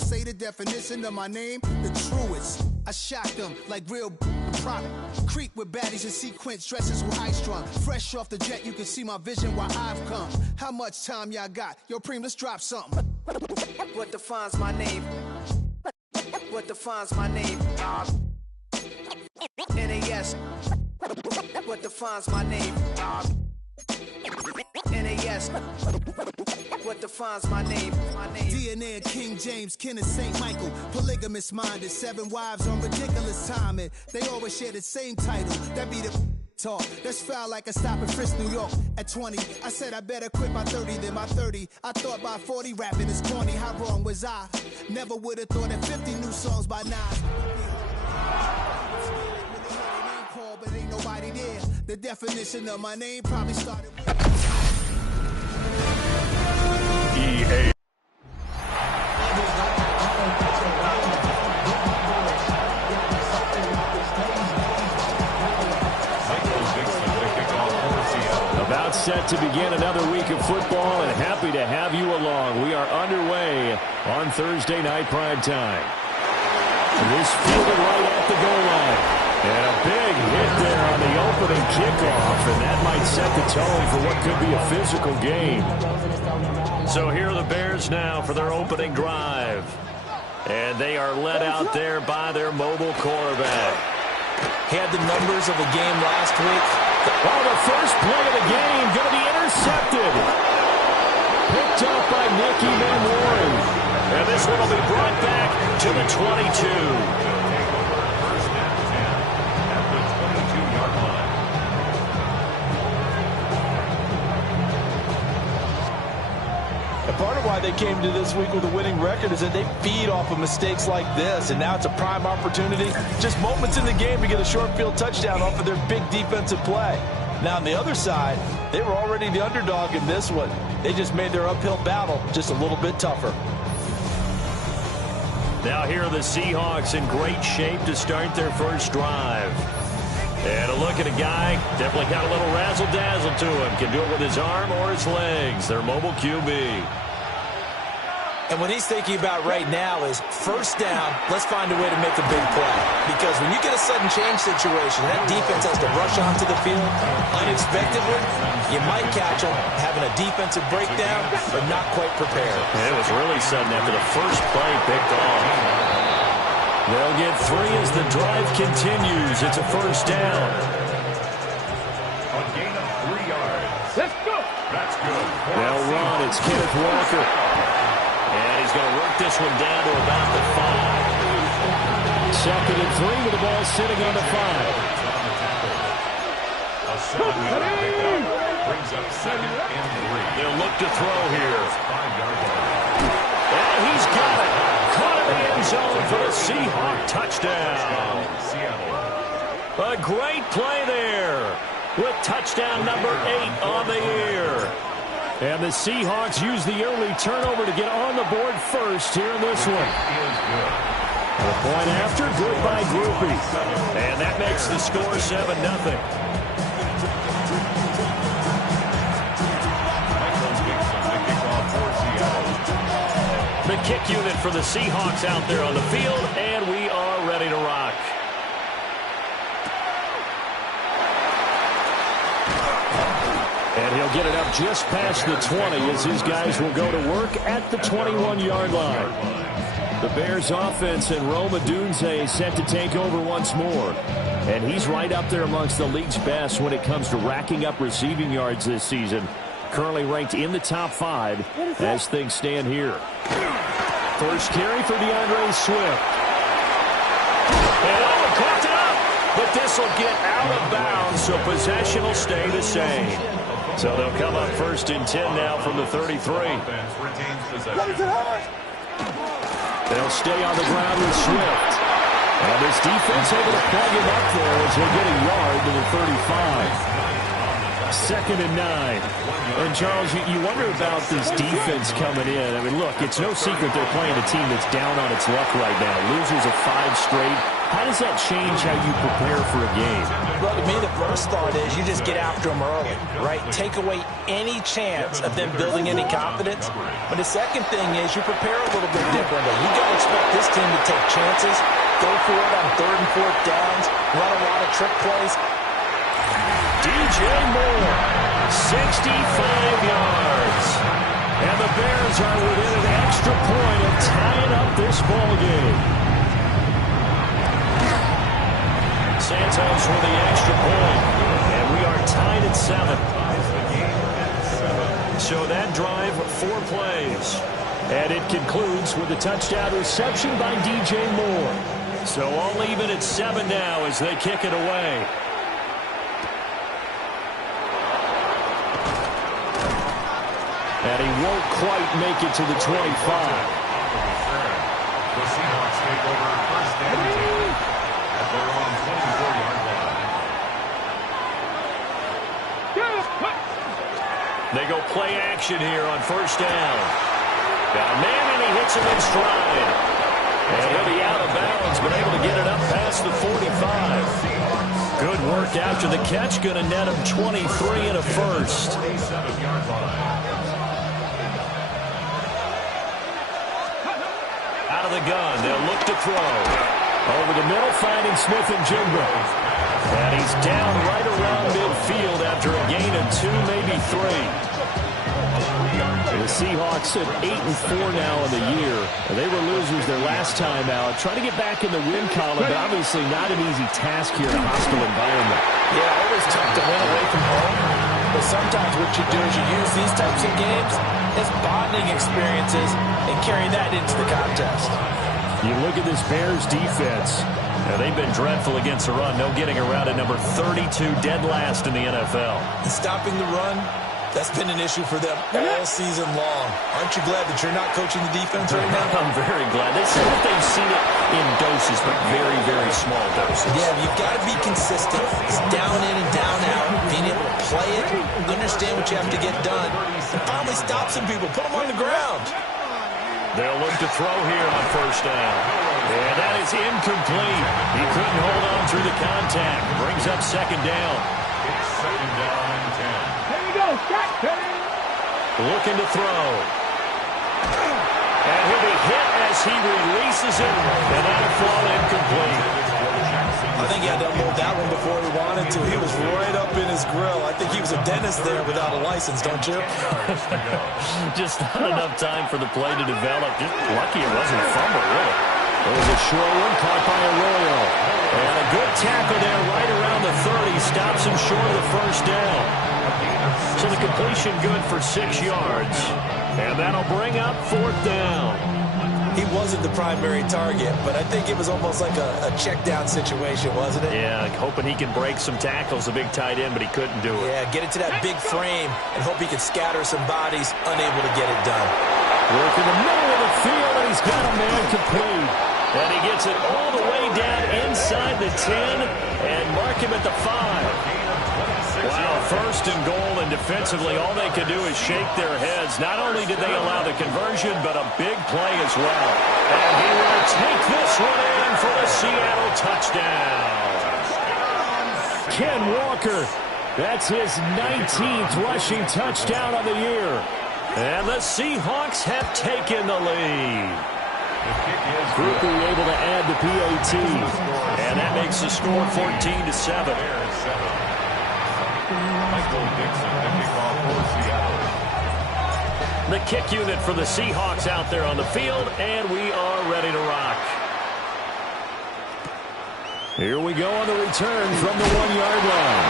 wanna say the definition of my name? The truest. I shock them like real product. Creep with baddies in sequence, dresses with high strung. Fresh off the jet, you can see my vision where I've come. How much time y'all got? Yo, Preem, let's drop something. What defines my name? What defines my name? NAS. What defines my name? NAS. What defines my name? DNA of King James, kin of St. Michael. Polygamous minded, 7 wives on ridiculous timing. They always share the same title. That be the talk. That's foul like a stop in Frisk, New York. At 20, I said I better quit by 30 than by 30. I thought by 40 rapping is corny. How wrong was I? Never would have thought that 50 new songs by now. But ain't nobody there. The definition of my name probably started with EA. About set to begin another week of football, and happy to have you along. We are underway on Thursday night prime time. This fielded right at the goal line. And a big hit there on the opening kickoff, and that might set the tone for what could be a physical game. So here are the Bears now for their opening drive. And they are led out there by their mobile quarterback. Had the numbers of the game last week. Oh, the first play of the game going to be intercepted. Picked up by Nicky Manwari. And this one will be brought back to the 22. Part of why they came to this week with a winning record is that they feed off of mistakes like this, and now it's a prime opportunity, just moments in the game to get a short field touchdown off of their big defensive play. Now on the other side, they were already the underdog in this one. They just made their uphill battle just a little bit tougher. Now here are the Seahawks in great shape to start their first drive. And a look at a guy, definitely got a little razzle-dazzle to him. Can do it with his arm or his legs. Their mobile QB. And what he's thinking about right now is first down, let's find a way to make a big play. Because when you get a sudden change situation, that defense has to rush onto the field unexpectedly. You might catch them having a defensive breakdown, but not quite prepared. It was really sudden after the first play picked off. They'll get 3 as the drive continues. It's a first down. A gain of 3 yards. Let's go. That's good. They'll run. It's Kenneth Walker. And he's going to work this one down to about the 5. Second and 3 with the ball sitting on the 5. A 7-yard pickup brings up 2nd and 3. They'll look to throw here. 5-yard line. And he's got it. Caught in the end zone for the Seahawk touchdown. A great play there with touchdown number 8 on the year. And the Seahawks use the early turnover to get on the board first here in this one. A point after, good by Grupe. And that makes the score 7-0. The kick unit for the Seahawks out there on the field, and we are ready to rock. And he'll get it up just past the 20 as his guys will go to work at the 21-yard line. The Bears offense and Rome Odunze set to take over once more. And he's right up there amongst the league's best when it comes to racking up receiving yards this season. Currently ranked in the top 5 as things stand here. First carry for DeAndre Swift. And caught it up. But this will get out of bounds, so possession will stay the same. So they'll come up 1st and 10 now from the 33. They'll stay on the ground with Swift. And this defense able to plug him up there as they get a yard to the 35. 2nd and 9. And, Charles, you wonder about this defense coming in. I mean, look, it's no secret they're playing a team that's down on its luck right now. Losers of 5 straight. How does that change how you prepare for a game? Well, to me, the first thought is you just get after them early, right? Take away any chance of them building any confidence. But the second thing is you prepare a little bit differently. You got to this team to take chances, go for it on 3rd and 4th downs, run a lot of trick plays. DJ Moore, 65 yards. And the Bears are within an extra point of tying up this ball game. Santos with the extra point. And we are tied at 7. So that drive, 4 plays. And it concludes with a touchdown reception by DJ Moore. So all even at 7 now as they kick it away. And he won't quite make it to the 25. The Seahawks take over 1st and 10 at their own 24-yard line. They go play action here on 1st down. Got a man and he hits him in stride. And he'll be out of bounds, but able to get it up past the 45. Good work after the catch. Going to net him 23 and a first. 27-yard line. Out of the gun, they'll look to throw. Over the middle, finding Smith and Jigba. And he's down right around midfield after a gain of 2, maybe 3. The Seahawks at 8-4 now in the year. They were losers their last time out. Trying to get back in the win column, but obviously not an easy task here in a hostile environment. Yeah, always tough to win away from home. But sometimes what you do is you use these types of games as bonding experiences and carry that into the contest. You look at this Bears defense. They've been dreadful against the run. No getting around at number 32, dead last in the NFL. And stopping the run, that's been an issue for them all season long. Aren't you glad that you're not coaching the defense right now? I'm very glad. They said that they've seen it in doses, but very, very small doses. Yeah, you've got to be consistent. It's down in and down out. Being able to play it, understand what you have to get done, and finally stop some people. Put them on the ground. They'll look to throw here on 1st down. And that is incomplete. He couldn't hold on through the contact. Brings up 2nd down. It's 2nd down and 10. There you go, Scott. Looking to throw. And he'll be hit as he releases it. And that'll fall incomplete. I think he had to unload that one before he wanted to. He was right up in his grill. I think he was a dentist there without a license, don't you? Just not enough time for the play to develop. Just lucky it wasn't a fumble, really. It was a short one caught by Arroyo. And a good tackle there right around the 30. Stops him short of the 1st down. So the completion good for 6 yards. And that'll bring up 4th down. He wasn't the primary target, but I think it was almost like a check-down situation, wasn't it? Yeah, hoping he can break some tackles, a big tight end, but he couldn't do it. Yeah, get it to that big frame and hope he can scatter some bodies, unable to get it done. Work in the middle of the field, and he's got a man complete. And he gets it all the way down inside the 10 and mark him at the 5. Wow, 1st and goal, and defensively all they could do is shake their heads. Not only did they allow the conversion, but a big play as well. And he will take this one in for the Seattle touchdown. Ken Walker, that's his 19th rushing touchdown of the year. And the Seahawks have taken the lead. Groupie able to add the PAT. And that makes the score 14-7. Michael Dixon, the kickoff for Seattle. The kick unit for the Seahawks out there on the field, and we are ready to rock. Here we go on the return from the 1-yard line.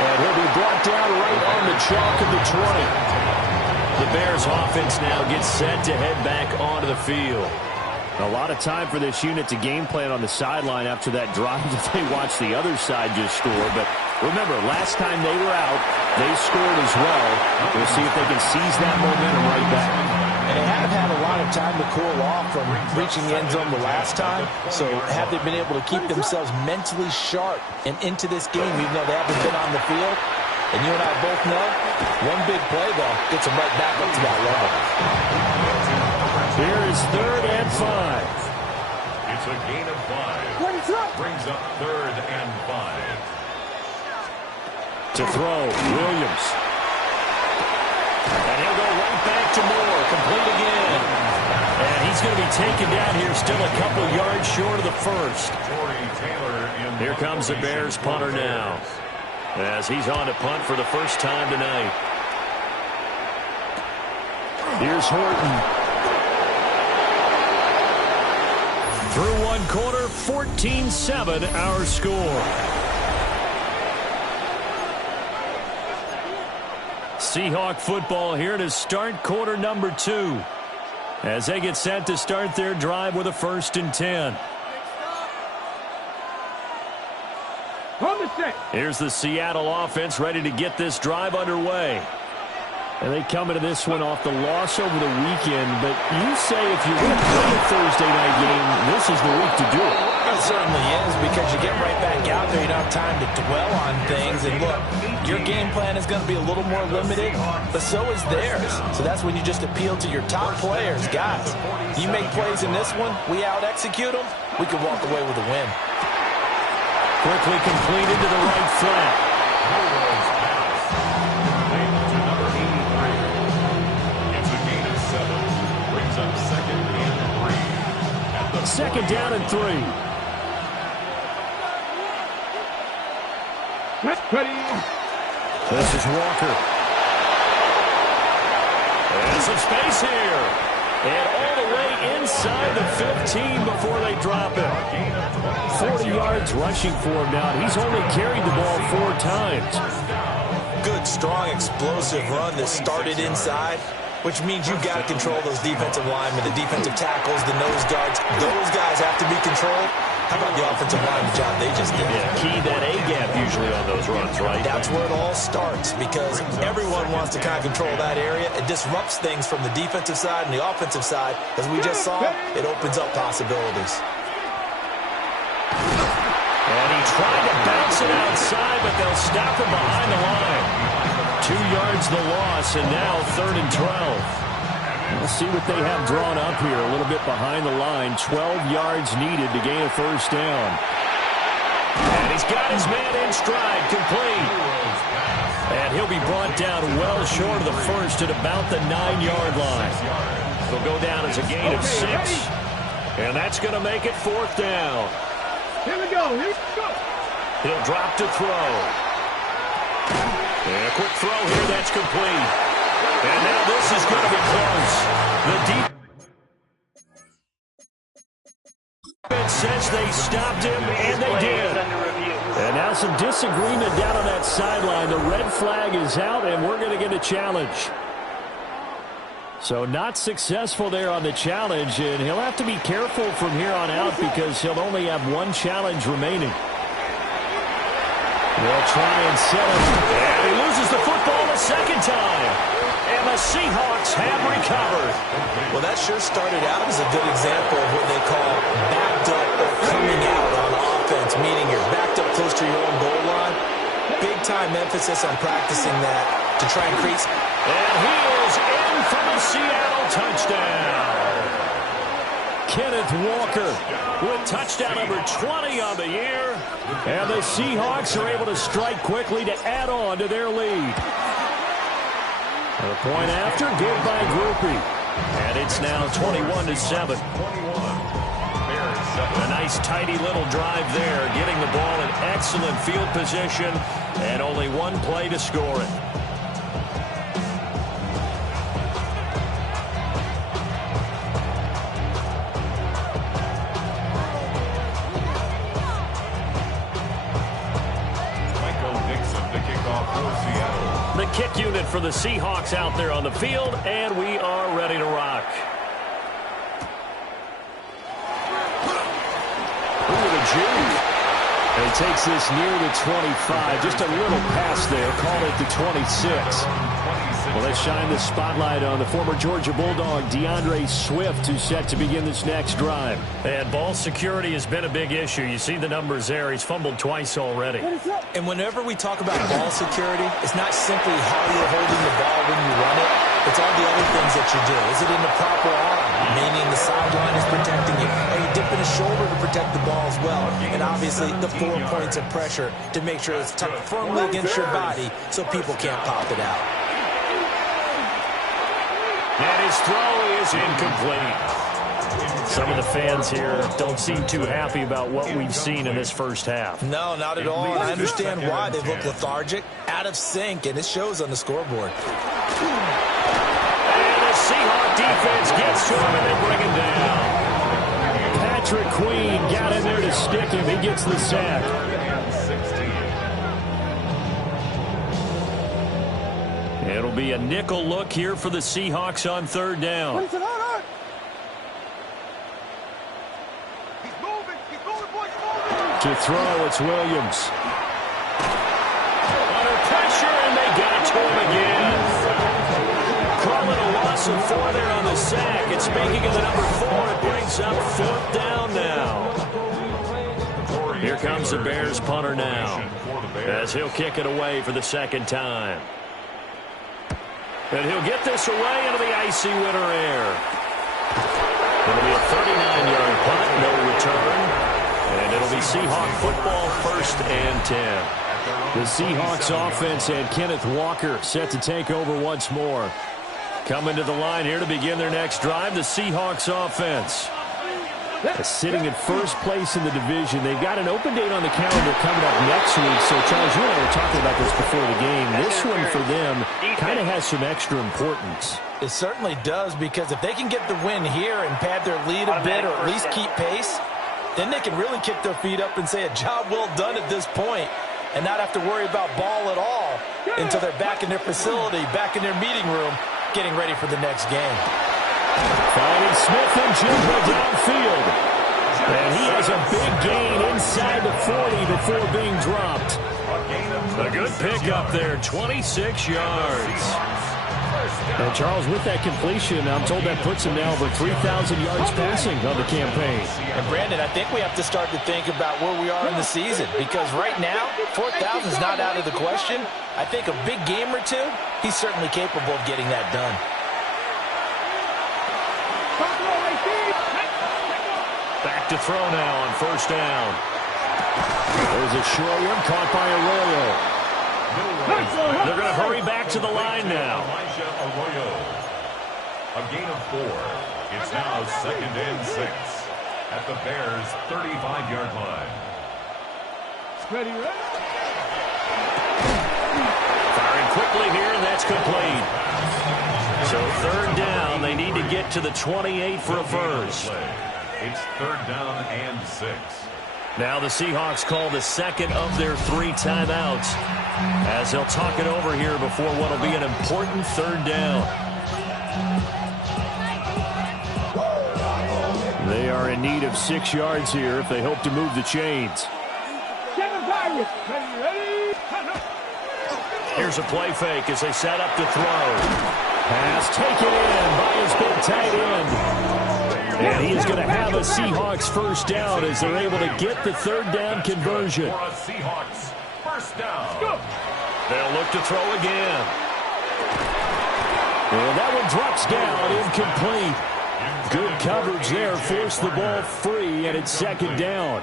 And he'll be brought down right on the chalk of the 20. The Bears offense now gets set to head back onto the field. A lot of time for this unit to game plan on the sideline after that drive that they watched the other side just score. But remember, last time they were out, they scored as well. We'll see if they can seize that momentum right back. And they haven't had a lot of time to cool off from reaching the end zone the last time. So have they been able to keep themselves mentally sharp and into this game, even though they haven't been on the field? And you and I both know, one big play, though, gets them right back up to that level. Here is 3rd and 5. It's a gain of 5. Brings up 3rd and 5. To throw, Williams. And he'll go right back to Moore. Complete again. And he's going to be taken down here, still a couple yards short of the first. Here comes the Bears punter now, as he's on to punt for the first time tonight. Here's Horton. Through one quarter, 14-7 our score. Seahawk football here to start quarter number 2. As they get set to start their drive with a 1st and 10. Here's the Seattle offense ready to get this drive underway. And they come into this one off the loss over the weekend. But you say if you're going to play a Thursday night game, this is the week to do it. It certainly is, because you get right back out there. You don't have time to dwell on things. And look, your game plan is going to be a little more limited, but so is theirs. So that's when you just appeal to your top players. Guys, you make plays in this one, we out-execute them, we can walk away with a win. Quickly completed to the right flat. Second down and 3. This is Walker. And some space here. And all the way inside the 15 before they drop it. 40 yards rushing for him now. He's only carried the ball 4 times. Good, strong, explosive run that started inside, which means you've got to control those defensive linemen, the defensive tackles, the nose guards. Those guys have to be controlled. How about the offensive line job they just did? Yeah, key that A-gap usually on those runs, right? That's where it all starts, because everyone wants to kind of control that area. It disrupts things from the defensive side and the offensive side. As we just saw, it opens up possibilities. And he tried to bounce it outside, but they'll stop him behind the line. 2 yards the loss, and now 3rd and 12. We'll see what they have drawn up here. A little bit behind the line. 12 yards needed to gain a 1st down. And he's got his man in stride, complete. And he'll be brought down well short of the first at about the 9-yard line. It'll go down as a gain of 6. And that's going to make it 4th down. Here we go. He'll drop to throw. And a quick throw here, that's complete. And now this is going to be close. The defense says they stopped him, and they did. And now some disagreement down on that sideline. The red flag is out, and we're going to get a challenge. So not successful there on the challenge, and he'll have to be careful from here on out because he'll only have 1 challenge remaining. They'll try and set him. And he loses the football a 2nd time. And the Seahawks have recovered. Well, that sure started out as a good example of what they call backed up or coming out on offense, meaning you're backed up close to your own goal line. Big-time emphasis on practicing that to try and create. And he is in for the Seattle touchdown. Kenneth Walker with touchdown number 20 on the year. And the Seahawks are able to strike quickly to add on to their lead. The point after, good by Grupe. And it's now 21-7. A nice, tidy little drive there, getting the ball in excellent field position, and only 1 play to score it. The kick unit for the Seahawks out there on the field, and we are ready to rock. Ooh, the juke. And he takes this near the 25. Just a little pass there. Call it the 26. Well, let's shine the spotlight on the former Georgia Bulldog, DeAndre Swift, who's set to begin this next drive. And ball security has been a big issue. You see the numbers there. He's fumbled twice already. And whenever we talk about ball security, it's not simply how you're holding the ball when you run it. It's all the other things that you do. Is it in the proper arm, meaning the sideline is protecting you? Are you dipping a shoulder to protect the ball as well? And obviously the 4 points of pressure to make sure it's tucked firmly against your body so people can't pop it out. And his throw is incomplete. Some of the fans here don't seem too happy about what we've seen in this first half. No, not at all. And I understand why they look lethargic, out of sync, and it shows on the scoreboard. And the Seahawk defense gets to him, and they bring him down. Patrick Queen got in there to stick him. He gets the sack. It'll be a nickel look here for the Seahawks on third down. To throw, it's Williams. Under pressure, and they got to him again. Calling a loss of 4 there on the sack. And speaking of the number 4, it brings up fourth down now. Here comes the Bears punter now, as he'll kick it away for the second time. And he'll get this away into the icy winter air. It'll be a 39-yard punt, no return. And it'll be Seahawk football, 1st and 10. The Seahawks offense and Kenneth Walker set to take over once more. Coming to the line here to begin their next drive, the Seahawks offense. Sitting at first place in the division. They've got an open date on the calendar coming up next week. So, Charles, you and I were talking about this before the game. This one for them kind of has some extra importance. It certainly does, because if they can get the win here and pad their lead a bit, or at least keep pace, then they can really kick their feet up and say a job well done at this point and not have to worry about ball at all until they're back in their facility, back in their meeting room, getting ready for the next game. Finding Smith and Jigba downfield. And he has a big gain inside the 40 before being dropped. A good pickup there, 26 yards. And Charles, with that completion, I'm told that puts him now over 3,000 yards passing on the campaign. And Brandon, I think we have to start to think about where we are in the season, because right now, 4,000 is not out of the question. I think a big game or two, he's certainly capable of getting that done. Back to throw now on 1st down. There's a short one caught by Arroyo. They're going to hurry back to the line now. A gain of 4. It's now 2nd and 6 at the Bears' 35-yard line. Firing quickly here, and that's complete. So 3rd down, they need to get to the 28 for a first. It's 3rd down and 6. Now the Seahawks call the second of their 3 timeouts, as they'll talk it over here before what will be an important 3rd down. They are in need of 6 yards here if they hope to move the chains. Here's a play fake as they set up to throw. Pass taken in by his big tight end. And he is going to have a Seahawks first down as they're able to get the 3rd down conversion. For a Seahawks first down. They'll look to throw again. And that one drops down, incomplete. Good coverage there, forced the ball free, and it's 2nd down.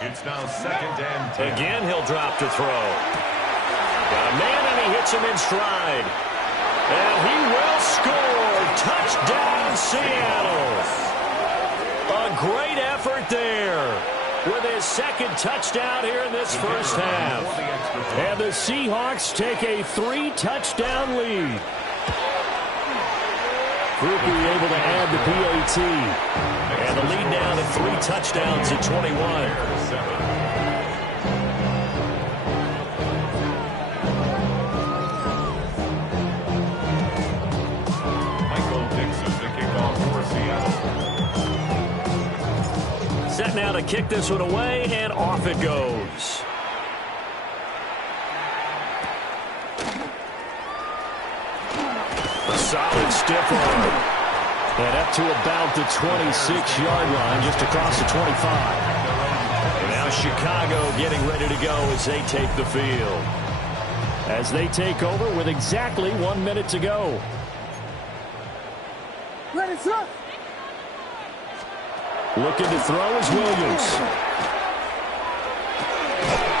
It's now 2nd and 10. Again, he'll drop to throw. Got a man, and he hits him in stride. And he will score. Touchdown, Seattle. A great effort there with his 2nd touchdown here in this first half. And the Seahawks take a 3-touchdown lead. Grupe able to add the PAT. And the lead down to 3 touchdowns at 21. Set now to kick this one away, and off it goes. A solid stiff arm. And up to about the 26-yard line, just across the 25. And now Chicago getting ready to go as they take the field. As they take over with exactly 1 minute to go. Ready, sir. Looking to throw is Williams.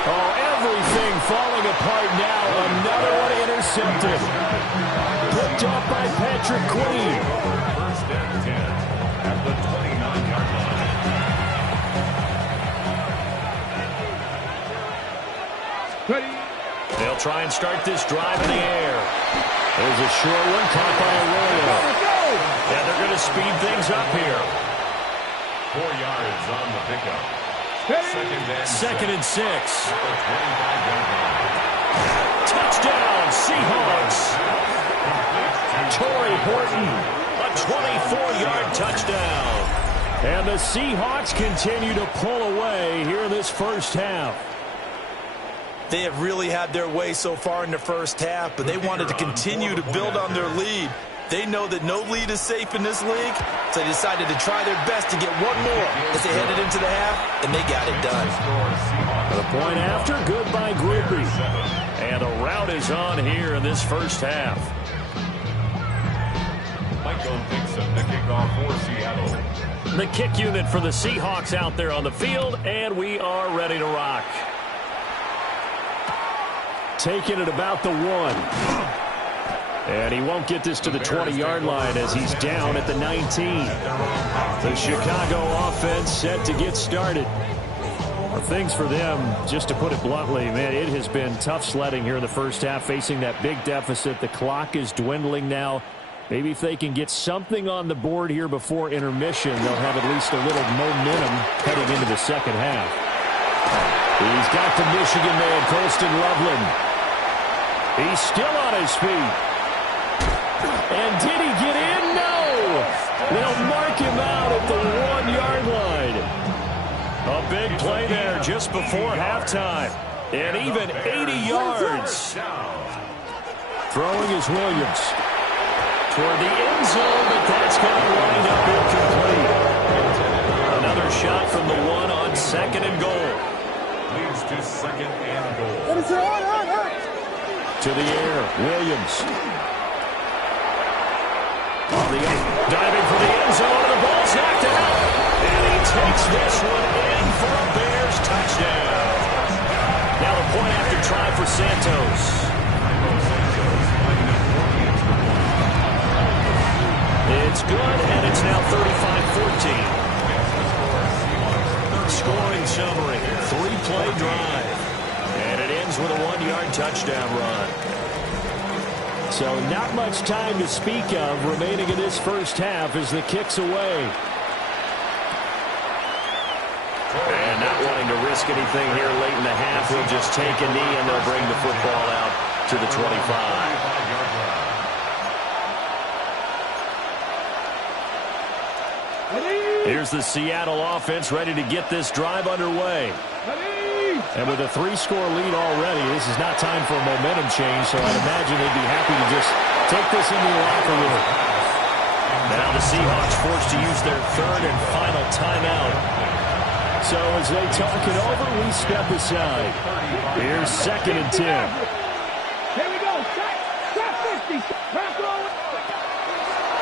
Oh, everything falling apart now. Another one intercepted. Picked off by Patrick Queen. 1st and 10 at the 29. try and start this drive in the air. There's a short one caught by Arroyo. Yeah, they're going to speed things up here. 4 yards on the pickup. Second and 6. Touchdown, Seahawks. Torrey Horton, a 24-yard touchdown. And the Seahawks continue to pull away here in this first half. They have really had their way so far in the first half, but they wanted to continue to build on their lead. They know that no lead is safe in this league, so they decided to try their best to get one more as they headed into the half, and they got it done. The point after, good by Grupe. And a rout is on here in this first half. Michael Dixon, the kickoff for Seattle. The kick unit for the Seahawks out there on the field, and we are ready to rock. Taking it about the 1. And he won't get this to the 20-yard line as he's down at the 19. The Chicago offense set to get started. Well, things for them, just to put it bluntly, man, it has been tough sledding here in the first half, facing that big deficit. The clock is dwindling now. Maybe if they can get something on the board here before intermission, they'll have at least a little momentum heading into the second half. He's got the Michigan man, Colston Loveland. He's still on his feet. And did he get in? No! They'll mark him out at the 1-yard line. A big play there just before halftime. And even 80 yards. Throwing is Williams. Toward the end zone, but that's going to wind up incomplete. Another shot from the 1 on second and goal. Leads to second and goal. To the air, Williams. Diving for the end zone, and the ball's knocked out. And he takes this one in for a Bears touchdown. Now the point after try for Santos. It's good, and it's now 35-14. Scoring summary, 3-play drive. And it ends with a 1-yard touchdown run. So not much time to speak of remaining in this first half as the kick's away. And not wanting to risk anything here late in the half, he'll just take a knee and they'll bring the football out to the 25. Here's the Seattle offense ready to get this drive underway. And with a 3-score lead already, this is not time for a momentum change, so I'd imagine they'd be happy to just take this into the locker room. Now the Seahawks forced to use their third and final timeout. So as they talk it over, we step aside. Here's second and 10. Here we go. Shot 50.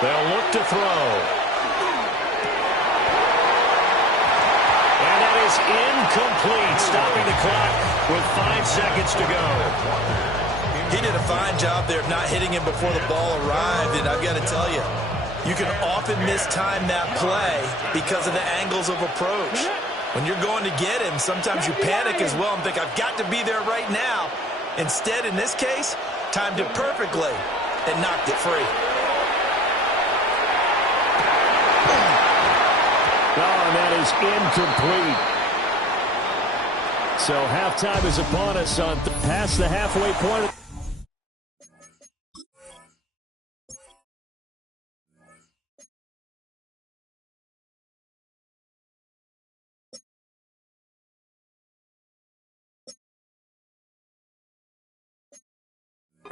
They'll look to throw. Incomplete, stopping the clock with 5 seconds to go. He did a fine job there of not hitting him before the ball arrived, and I've got to tell you, you can often mistime that play because of the angles of approach. When you're going to get him, sometimes you panic as well and think, I've got to be there right now. Instead, in this case, timed it perfectly and knocked it free. Oh, and that is incomplete. So halftime is upon us on past the halfway point.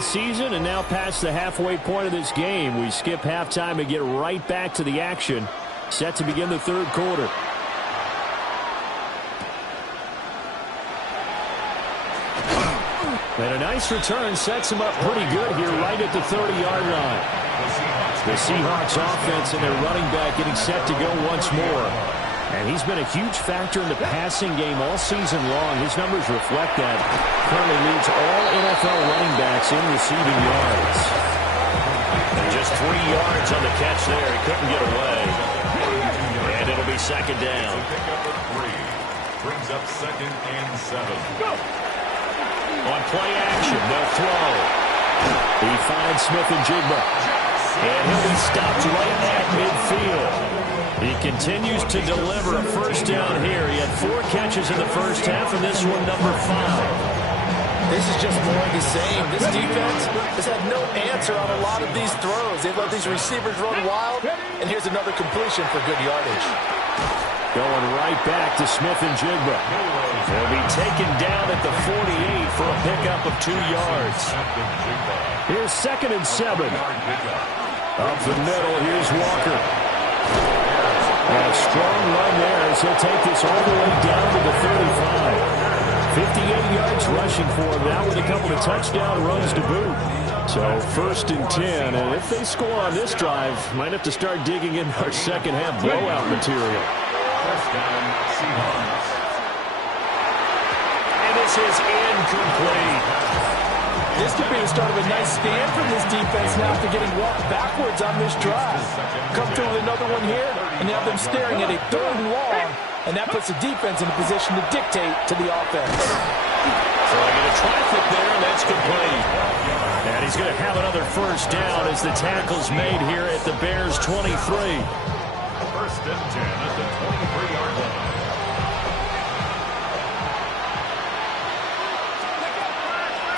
Season and now past the halfway point of this game. We skip halftime and get right back to the action. Set to begin the third quarter. And a nice return sets him up pretty good here right at the 30-yard line. The Seahawks offense and their running back getting set to go once more. And he's been a huge factor in the passing game all season long. His numbers reflect that. Currently leads all NFL running backs in receiving yards. And just 3 yards on the catch there. He couldn't get away. And it'll be second down. Brings up second and 7. Go! On play action, they'll throw. He finds Smith-Njigba. And he'll be stopped right at midfield. He continues to deliver a first down here. He had 4 catches in the first half, and this one number 5. This is just more of the same. This defense has had no answer on a lot of these throws. They've let these receivers run wild, and here's another completion for good yardage. Going right back to Smith-Njigba. He'll be taken down at the 48 for a pickup of 2 yards. Here's 2nd and 7. Up the middle, here's Walker. And a strong run there as he'll take this all the way down to the 35. 58 yards rushing for him now with a couple of touchdown runs to boot. So 1st and 10, and if they score on this drive, might have to start digging in our second half blowout material. First down, Seahawks. And this is incomplete. This could be the start of a nice stand from this defense now after getting walked backwards on this drive. Come through with another one here, and you have them staring at a 3rd and long, and that puts the defense in a position to dictate to the offense. Throwing into traffic there, and that's complete. And he's going to have another first down as the tackle's made here at the Bears' 23. 1st and 10 at the 23-yard line.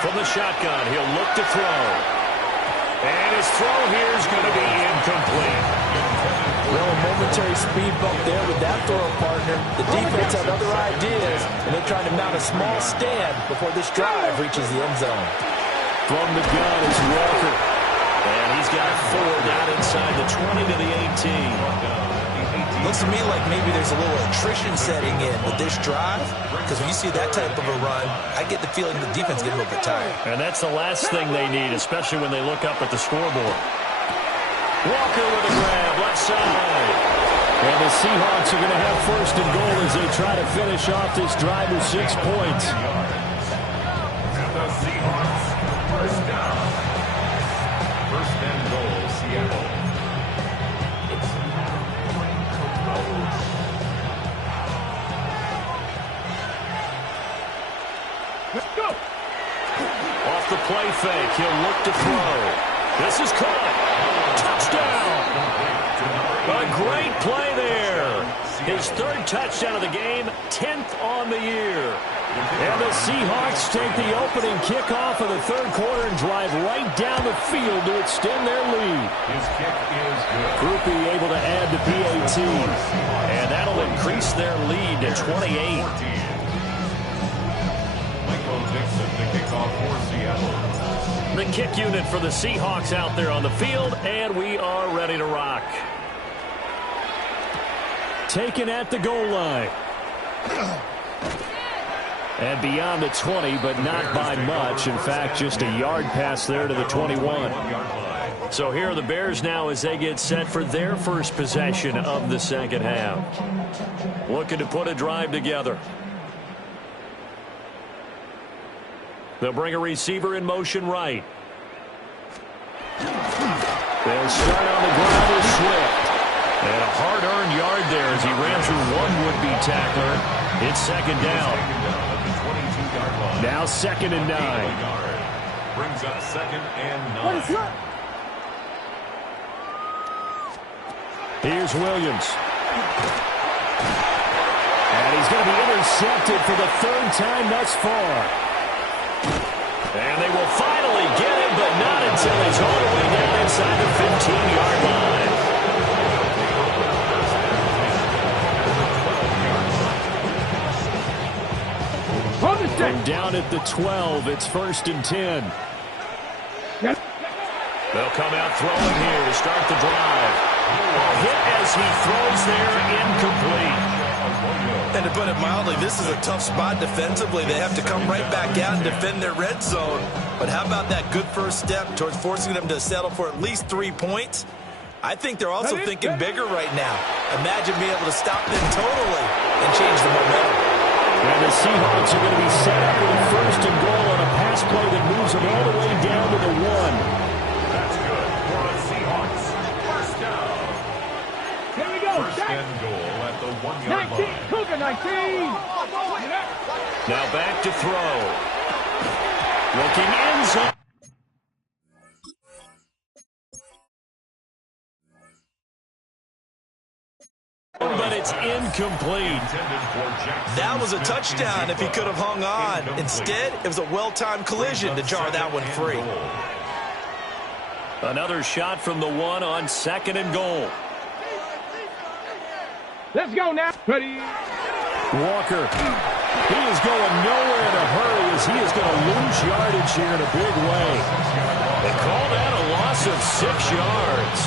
From the shotgun, he'll look to throw. And his throw here is going to be incomplete. Well, a momentary speed bump there with that throw partner. The defense had other ideas, and they're trying to mount a small stand before this drive reaches the end zone. From the gun is Walker. And he's got 4 down inside the 20 to the 18. Looks to me like maybe there's a little attrition setting in with this drive, because when you see that type of a run, I get the feeling the defense gets a little bit tired. And that's the last thing they need, especially when they look up at the scoreboard. Walker with a grab, left side. And the Seahawks are going to have 1st and goal as they try to finish off this drive with 6 points. And the Seahawks, 1st down. 1st and goal, Seattle. Off the play fake, he'll look to throw. This is caught. Touchdown. A great play there. His 3rd touchdown of the game, 10th on the year. And the Seahawks take the opening kickoff of the 3rd quarter and drive right down the field to extend their lead. His kick is good. Groupie able to add the PAT. And that'll increase their lead to 28. Dixon to kick off for Seattle. The kick unit for the Seahawks out there on the field, and we are ready to rock. Taken at the goal line. And beyond the 20, but not by much. In fact, just a yard pass there to the 21. So here are the Bears now as they get set for their first possession of the second half. Looking to put a drive together. They'll bring a receiver in motion right. They'll start on the ground with Swift. And a hard-earned yard there as he ran through one would-be tackler. It's 2nd down. Now 2nd and 9. Brings up 2nd and 9. Here's Williams. And he's going to be intercepted for the 3rd time thus far. And they will finally get him, but not until he's all the way down inside the 15-yard line. From down at the 12, it's 1st and 10. They'll come out throwing here to start the drive. A hit as he throws there, incomplete. And to put it mildly, this is a tough spot defensively. They have to come right back out and defend their red zone. But how about that good first step towards forcing them to settle for at least 3 points? I think they're also thinking bigger right now. Imagine being able to stop them totally and change the momentum. And the Seahawks are going to be set up with a 1st and goal on a pass play that moves them all the way down to the 1. That's good for the Seahawks. 1st down. Here we go. 1st and goal at the 1-yard 19. line. Cougar 19. Now back to throw. Looking in zone. But it's incomplete. That was a touchdown if he could have hung on. Instead, it was a well-timed collision to jar that one free. Another shot from the one on 2nd and goal. Let's go now. Ready. Walker. He is going nowhere in a hurry as he is going to lose yardage here in a big way. They call that a loss of 6 yards.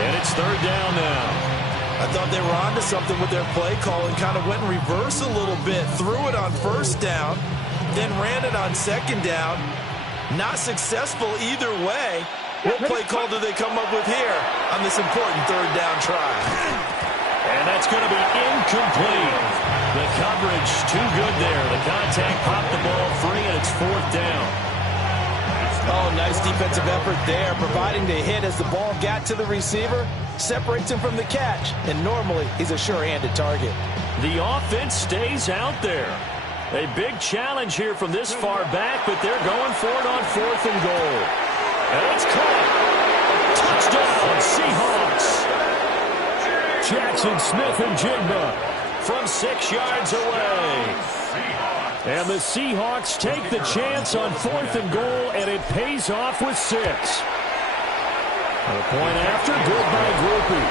And it's 3rd down now. I thought they were onto something with their play call and kind of went in reverse a little bit. Threw it on 1st down, then ran it on 2nd down. Not successful either way. What play call do they come up with here on this important 3rd down try? And that's going to be incomplete. The coverage too good there. The contact popped the ball free, and it's 4th down. Oh, nice defensive effort there, providing the hit as the ball got to the receiver, separates him from the catch, and normally he's a sure-handed target. The offense stays out there. A big challenge here from this far back, but they're going for it on 4th and goal. And it's caught. Touchdown, Seahawks. Jackson Smith and Jigba from 6 yards away. And the Seahawks take the chance on 4th and goal, and it pays off with 6. A point after, good by Grupe.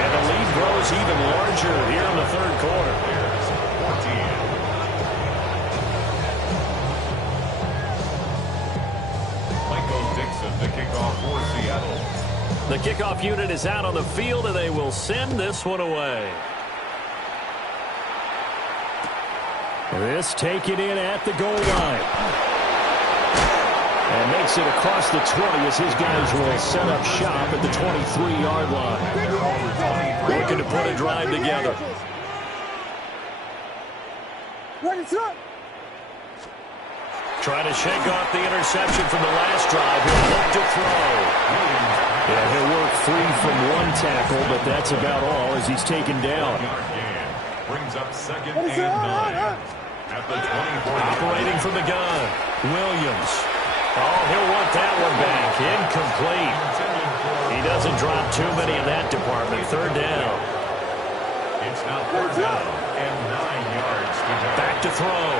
And the lead grows even larger here in the 3rd quarter. Michael Dixon, the kickoff for Seattle. The kickoff unit is out on the field, and they will send this one away. This taken in at the goal line. And makes it across the 20 as his guys will set up shop at the 23-yard line. Looking to put a drive together. Trying to shake off the interception from the last drive. He'll look to throw. Yeah, he'll work free from one tackle, but that's about all as he's taken down. Brings up 2nd and 9. At the 24. Operating from the gun, Williams. Oh, he'll want that one back. Incomplete. He doesn't drop too many in that department. 3rd down. It's now 3rd down and 9 yards to go. Back to throw,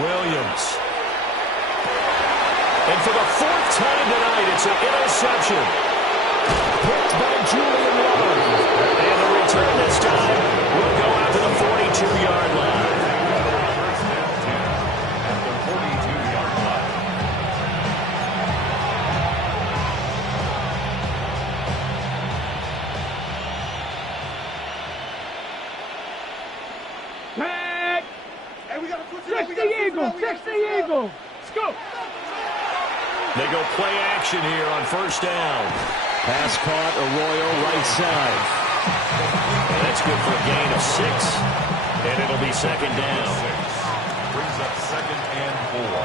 Williams. And for the 4th time tonight, it's an interception. Picked by Julian Love. And the return this time will go out to the 42-yard line. Eagle. Let's go. They go play action here on 1st down. Pass caught, Arroyo right side. And that's good for a gain of 6. And it'll be 2nd down. Brings up 2nd and 4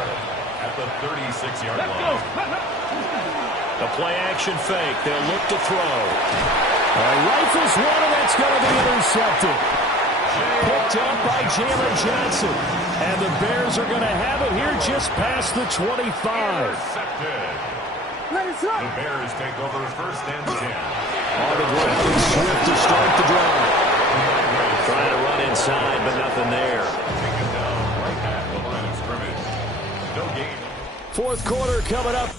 at the 36-yard line. A play action fake. They'll look to throw. Rifles one, and that's going to be intercepted. Picked up by Jalen Johnson. And the Bears are going to have it here just past the 25. Intercepted. The Bears take over 1st and 10. On the ground and Swift to start the drive. Trying to run inside, but nothing there. Taken down right at the line of scrimmage. No gain. 4th quarter coming up.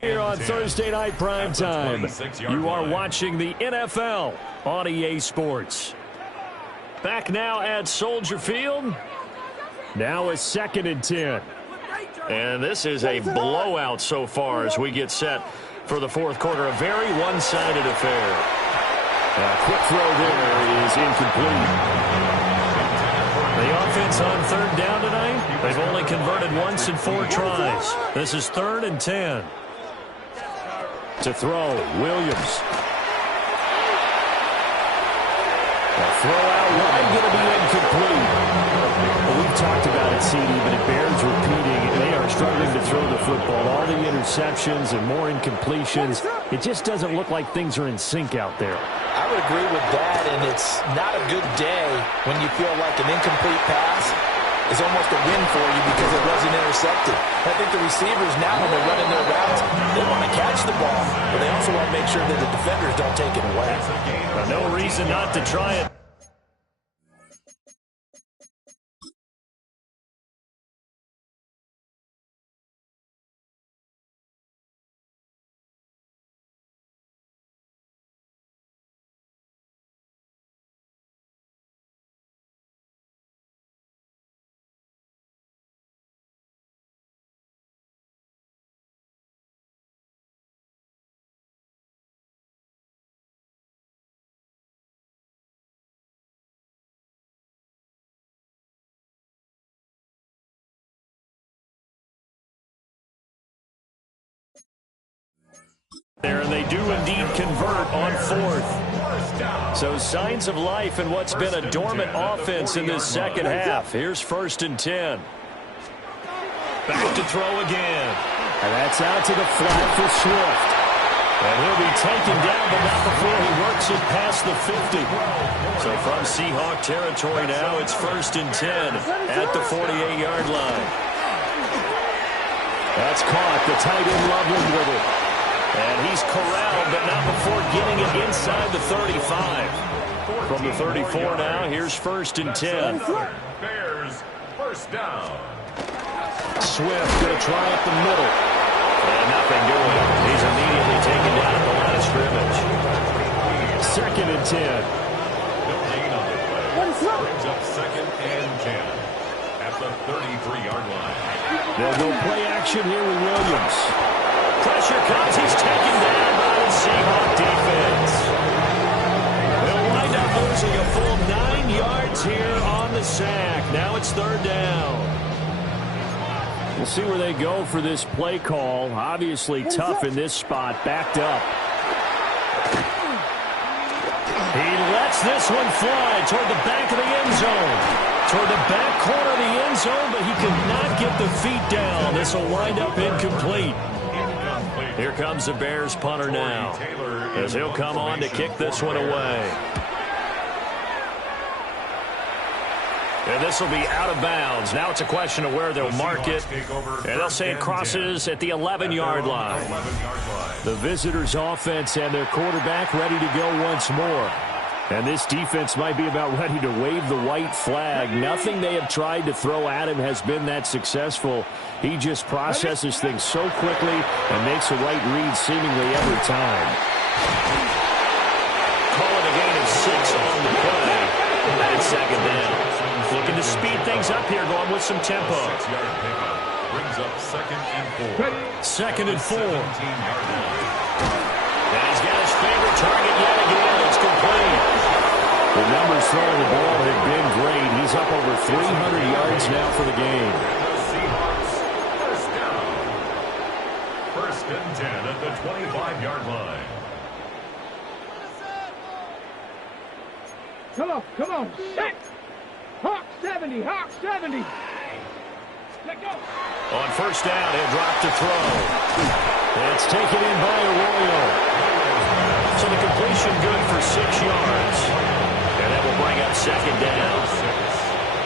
Here on Thursday Night Primetime, you are watching the NFL on EA Sports. Back now at Soldier Field. Now it's 2nd and 10. And this is a blowout so far as we get set for the 4th quarter. A very one-sided affair. A quick throw there is incomplete. The offense on 3rd down tonight, they've only converted once in 4 tries. This is 3rd and 10. To throw, Williams. A throw out wide, going to be incomplete. But we've We've talked about it, CD, but it bears repeating. They are struggling to throw the football. All the interceptions and more incompletions. It just doesn't look like things are in sync out there. I would agree with that, and it's not a good day when you feel like an incomplete pass is almost a win for you because it wasn't intercepted. I think the receivers now, when they're running their routes, they want to catch the ball, but they also want to make sure that the defenders don't take it away. No reason not to try it. There, and they do indeed convert on fourth. So signs of life in what's been a dormant offense in this second half. Here's 1st and 10. Back to throw again. And that's out to the flat for Swift. And he'll be taken down, but not before he works it past the 50. So from Seahawk territory now, it's 1st and 10 at the 48-yard line. That's caught. The tight end Loveland with it. And he's corralled, but not before getting it inside the 35. From the 34 now, here's 1st and 10. Bears, first down. Swift going to try up the middle. And nothing doing. He's immediately taken down at the line of scrimmage. 2nd and 10. The gain on the play brings up 2nd and 10 at the 33-yard line. They'll go play action here with Williams. Pressure comes. He's taken down by the Seahawk defense. They'll wind up losing a full 9 yards here on the sack. Now it's 3rd down. We'll see where they go for this play call. Obviously tough in this spot. Backed up. He lets this one fly toward the back of the end zone. Toward the back corner of the end zone, but he could not get the feet down. This will wind up incomplete. Here comes the Bears punter now, as he'll come on to kick this one away. And this will be out of bounds. Now it's a question of where they'll mark it. And they'll say it crosses at the 11-yard line. The visitors' offense and their quarterback ready to go once more. And this defense might be about ready to wave the white flag. Nothing they have tried to throw at him has been that successful. He just processes things so quickly and makes a right read seemingly every time. Call it a gain of 6 on the play. And 2nd down. Looking to speed things up here, going with some tempo. 6-yard pickup brings up 2nd and 4. 2nd and 4. 17-yard line. And he's got his favorite target yet again. It's complete. The numbers throwing the ball have been great. He's up over 300 yards now for the game. The Seahawks, first down. 1st and 10 at the 25-yard line. Come on. Set. Hawk 70. Hawk 70. Let go. On 1st down, he'll drop to throw. It's taken in by Arroyo. So the completion good for 6 yards. And that will bring up 2nd down.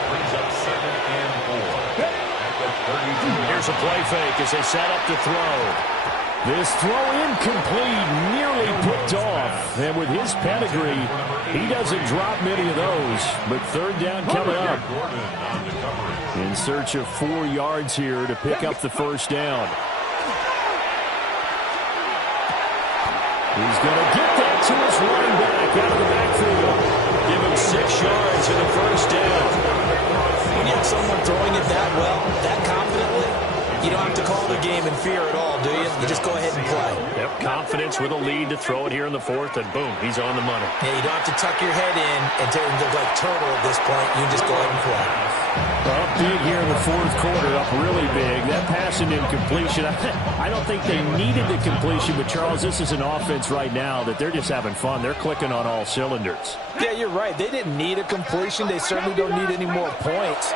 Brings up 2nd and 4 at the 32. Here's a play fake as they set up to throw. This throw incomplete, nearly picked off. And with his pedigree, he doesn't drop many of those. But 3rd down coming up. In search of 4 yards here to pick up the 1st down. He's going to get that to his running back out of the backfield. Give him 6 yards in the 1st down. When you have someone throwing it that well, that confidently, you don't have to call the game in fear at all, do you? You just go ahead and play. Yep, confidence with a lead to throw it here in the 4th, and boom, he's on the money. Yeah, you don't have to tuck your head in and look like turtle at this point. You can just go ahead and play. Up big here in the 4th quarter, up really big. That pass and incompletion, I don't think they needed the completion, but Charles, this is an offense right now that they're just having fun. They're clicking on all cylinders. Yeah, you're right. They didn't need a completion. They certainly don't need any more points.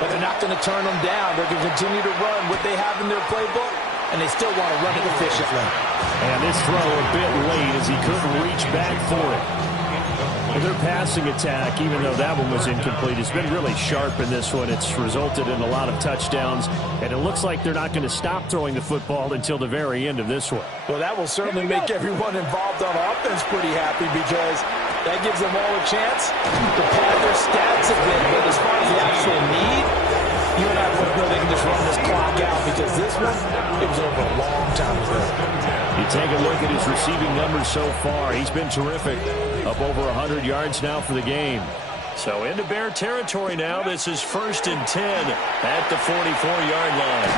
but they're not going to turn them down. They're going to continue to run what they have in their playbook, and they still want to run it efficiently. And this throw a bit late as he couldn't reach back for it. And their passing attack, even though that one was incomplete, has been really sharp in this one. It's resulted in a lot of touchdowns, and it looks like they're not going to stop throwing the football until the very end of this one. Well, that will certainly make everyone involved on offense pretty happy because that gives them all a chance to pad their stats a bit. But as far as the actual need, you and I both know they can just run this clock out because this one, it was over a long time ago. You take a look at his receiving numbers so far. He's been terrific. Up over 100 yards now for the game. So into Bear territory now. This is 1st and 10 at the 44-yard line.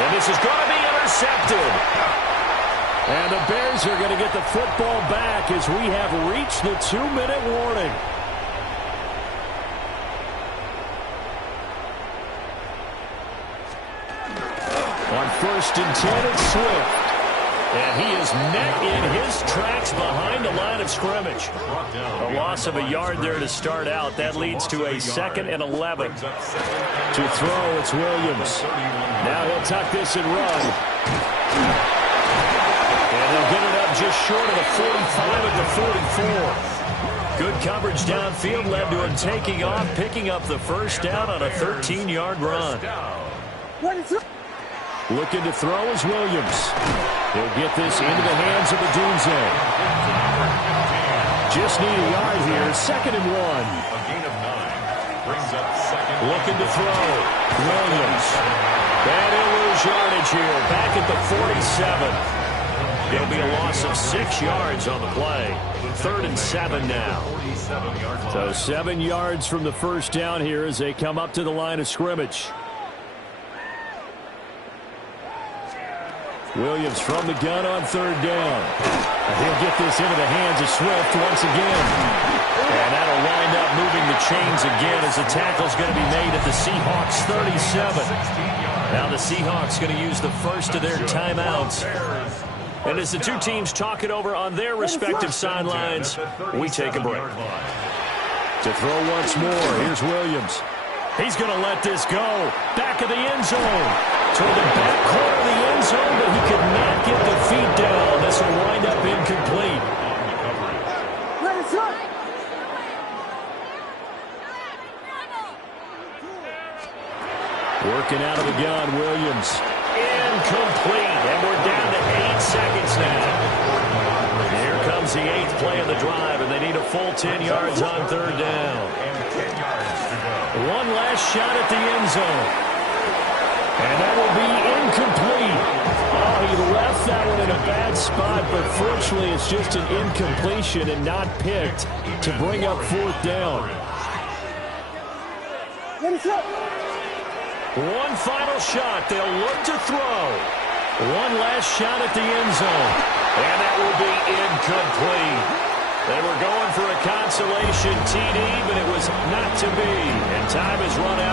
And this is going to be intercepted. And the Bears are going to get the football back as we have reached the 2-minute warning. On 1st and 10, it's Swift. And he is met in his tracks behind the line of scrimmage. A loss of a yard there to start out. That leads to a 2nd and 11. To throw, it's Williams. Now he'll tuck this and run. And he'll get it up just short of the 45 at the 44. Good coverage downfield led to him taking off, picking up the first down on a 13-yard run. Looking to throw is Williams. He'll get this into the hands of Odunze. Just need a yard here. 2nd and 1. A gain of 9 brings up 2nd. Looking to throw. Williams. And he'll lose yardage here. Back at the 47. It'll be a loss of 6 yards on the play. 3rd and 7 now. So 7 yards from the first down here as they come up to the line of scrimmage. Williams from the gun on 3rd down. And he'll get this into the hands of Swift once again. And that'll wind up moving the chains again as the tackle's going to be made at the Seahawks 37. Now the Seahawks going to use the first of their timeouts. And as the two teams talk it over on their respective sidelines, we take a break. To throw once more, here's Williams. He's going to let this go. Back of the end zone. Toward the back corner of the end zone, but he could not get the feet down. This will wind up incomplete. Working out of the gun, Williams. Incomplete, and we're down to 8 seconds now. Here comes the 8th play of the drive, and they need a full 10 yards on 3rd down. One last shot at the end zone. And that will be incomplete. Oh, he left that one in a bad spot, but fortunately it's just an incompletion and not picked to bring up 4th down. One final shot. They'll look to throw. One last shot at the end zone. And that will be incomplete. They were going for a consolation TD, but it was not to be. And time has run out now.